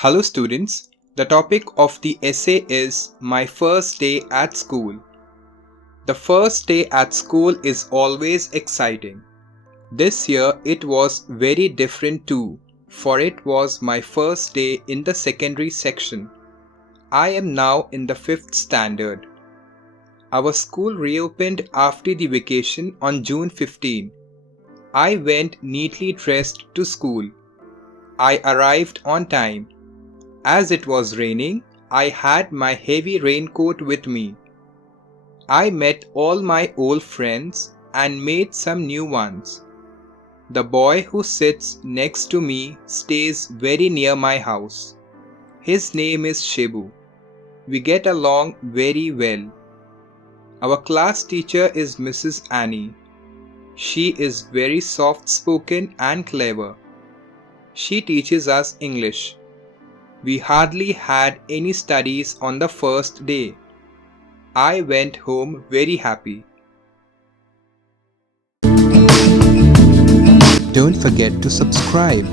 Hello students, the topic of the essay is My First Day at School. The first day at school is always exciting. This year it was very different too, for it was my first day in the secondary section. I am now in the 5th standard. Our school reopened after the vacation on June 15. I went neatly dressed to school. I arrived on time. As it was raining, I had my heavy raincoat with me. I met all my old friends and made some new ones. The boy who sits next to me stays very near my house. His name is Shibu. We get along very well. Our class teacher is Mrs. Annie. She is very soft-spoken and clever. She teaches us English. We hardly had any studies on the first day. I went home very happy. Don't forget to subscribe.